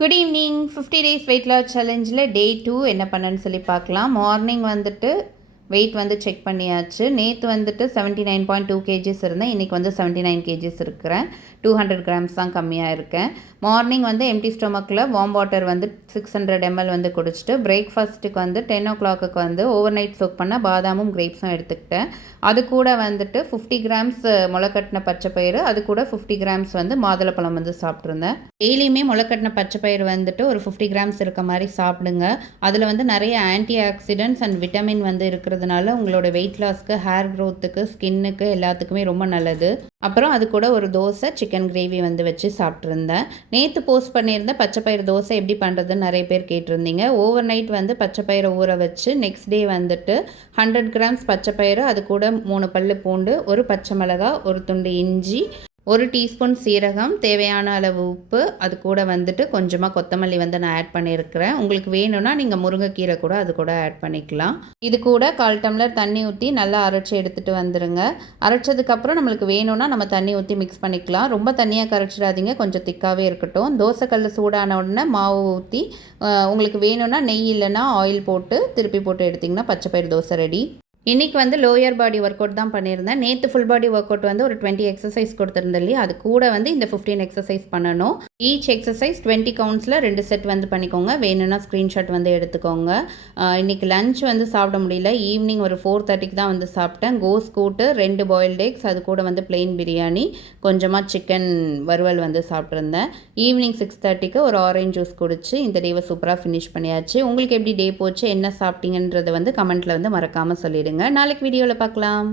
Good evening. 50 days weight loss சேலஞ்சில் day 2 என்ன பண்ணேன்னு சொல்லி பார்க்கலாம். மார்னிங் வந்துட்டு வெயிட் வந்து செக் பண்ணியாச்சு. நேற்று வந்துட்டு 79.2 கேஜிஸ் இருந்தேன். இன்றைக்கி வந்து 79 கேஜிஸ் இருக்கிறேன். 200 கிராம்ஸ் தான் கம்மியாக இருக்கேன். மார்னிங் வந்து எம்டி ஸ்டொமக்கில் வார்ம் வாட்டர் வந்து 600 ml வந்து குடிச்சிட்டு பிரேக்ஃபாஸ்ட்டுக்கு வந்து 10 o'clock வந்து ஓவர் நைட் சோக் பண்ண பாதாமும் கிரேப்ஸும் எடுத்துக்கிட்டேன். அது கூட வந்துட்டு 50 கிராம்ஸ் முளைக்கட்டின பச்சைப்பயிறு, அது கூட 50 கிராம்ஸ் வந்து மாதுளப்பழம் வந்து சாப்பிட்ருந்தேன். டெய்லியுமே முளைக்கட்டின பச்சைப்பயிறு வந்துட்டு ஒரு 50 கிராம்ஸ் இருக்க மாதிரி சாப்பிடுங்க. அதில் வந்து நிறைய ஆன்டி ஆக்சிடென்ட்ஸ் அண்ட் விட்டமின் வந்து இருக்கிறதுனால உங்களோட வெயிட் லாஸ்க்கு, ஹேர் க்ரோத்துக்கு, ஸ்கின்னுக்கு எல்லாத்துக்குமே ரொம்ப நல்லது. அப்புறம் அது கூட ஒரு தோசை சிக்கன் கிரேவி வந்து வச்சு சாப்பிட்ருந்தேன். நேற்று போஸ்ட் பண்ணியிருந்த பச்சைப்பயிறு தோசை எப்படி பண்ணுறதுன்னு நிறைய பேர் கேட்டிருந்தீங்க. ஓவர் நைட் வந்து பச்சைப்பயிரை ஊற வச்சு நெக்ஸ்ட் டே வந்துட்டு 100 கிராம்ஸ் பச்சைப்பயிறு, அது கூட 3 பல்லு பூண்டு, ஒரு பச்சை மிளகாய், ஒரு துண்டு இஞ்சி, 1 டீஸ்பூன் சீரகம், தேவையான அளவு உப்பு, அது கூட வந்துட்டு கொஞ்சமாக கொத்தமல்லி வந்து நான் ஆட் பண்ணியிருக்கிறேன். உங்களுக்கு வேணும்னா நீங்கள் முருங்கைக்கீரை கூட அது கூட ஆட் பண்ணிக்கலாம். இது கூட 1/4 டம்ளர் தண்ணி ஊற்றி நல்லா அரைச்சி எடுத்துகிட்டு வந்துடுங்க. அரைச்சதுக்கப்புறம் நம்மளுக்கு வேணும்னா நம்ம தண்ணி ஊற்றி மிக்ஸ் பண்ணிக்கலாம். ரொம்ப தண்ணியாக கரைச்சிடாதீங்க, கொஞ்சம் திக்காகவே இருக்கட்டும். தோசைக்கல் சூடான உடனே மாவு ஊற்றி உங்களுக்கு வேணும்னா நெய் இல்லைன்னா ஆயில் போட்டு திருப்பி போட்டு எடுத்திங்கன்னா பச்சைப்பயிறு தோசை ரெடி. இன்றைக்கி வந்து லோயர் பாடி ஒர்க் அவுட் தான் பண்ணியிருந்தேன். நேற்று ஃபுல் பாடி ஒர்க் அவுட் வந்து ஒரு 20 எக்ஸசைஸ் கொடுத்துருந்தேன் இல்லையா, அது கூட வந்து இந்த 15 எக்ஸசைஸ் பண்ணணும். ஈச் எக்ஸசைஸ் 20 கவுண்ட்ஸில் 2 செட் வந்து பண்ணிக்கோங்க. வேணும்னா ஸ்க்ரீன்ஷாட் வந்து எடுத்துக்கோங்க. இன்றைக்கி லஞ்ச் வந்து சாப்பிட முடியல. ஈவினிங் ஒரு 4:30க்கு தான் வந்து சாப்பிட்டேன். கோஸ் கூட்டு, 2 பாயில்டு எக்ஸ், அது கூட வந்து பிளெயின் பிரியாணி, கொஞ்சமாக சிக்கன் வறுவல் வந்து சாப்பிட்ருந்தேன். ஈவினிங் 6:30க்கு ஒரு ஆரஞ்சு ஜூஸ் குடிச்சு இந்த டேவை சூப்பராக ஃபினிஷ் பண்ணியாச்சு. உங்களுக்கு எப்படி டே போச்சு, என்ன சாப்பிட்டீங்கன்றதை வந்து கமெண்ட்டில் வந்து மறக்காமல் சொல்லிடுங்க. நாளைக்கு வீடியோவில் பார்க்கலாம்.